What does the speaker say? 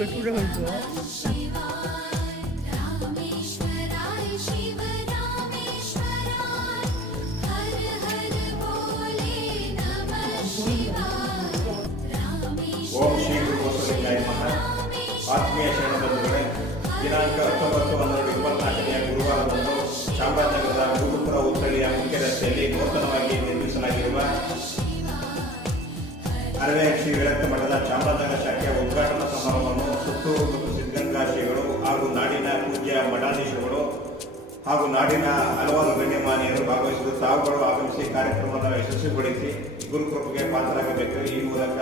Petrol होಯಿತು ಓಂ ಶ್ರೀ ಗುರು ಬಸವಲಿಂಗಾಯ ನಮಃ. ಆತ್ಮೀಯ ಶರಣ ಬಂಧುಗಳೇ, ದಿನಾಂಕ 19/12/24 ಗುರುವಾರದಂದು ಚಾಮರಾಜನಗರದ ಗುರುಪುರ ಉತ್ತಳಿಯ ಮುಖ್ಯ ರಸ್ತೆಯಲ್ಲಿ ನೂತನವಾಗಿ ನಿರ್ಮಿಸಲಾಗಿರುವ ಅರವೇ ಶ್ರೀ ವಿರಕ್ತ ಮಠದ ಚಾಮರಾಜನಗರ ಶಾಖೆಯ ಉದ್ಘಾಟನಾ ಸಮಾರಂಭವನ್ನು ಸುತ್ತೂರು ಮತ್ತು ಸಿದ್ಧಗಂಗಾ ಶ್ರೀಗಳು ಹಾಗೂ ನಾಡಿನ ಪೂಜ್ಯ ಮಠಾಧೀಶರುಗಳು ಹಾಗೂ ನಾಡಿನ ಹಲವಾರು ಗಣ್ಯಮಾನ್ಯರು ಭಾಗವಹಿಸಿದ್ದು ತಾವುಗಳು ಆಗಮಿಸಿ ಕಾರ್ಯಕ್ರಮವನ್ನು ಯಶಸ್ವಿಗೊಳಿಸಿ ಗುರುಕೃಪೆಗೆ ಪಾತ್ರರಾಗಬೇಕು. ಈ ಮೂಲಕ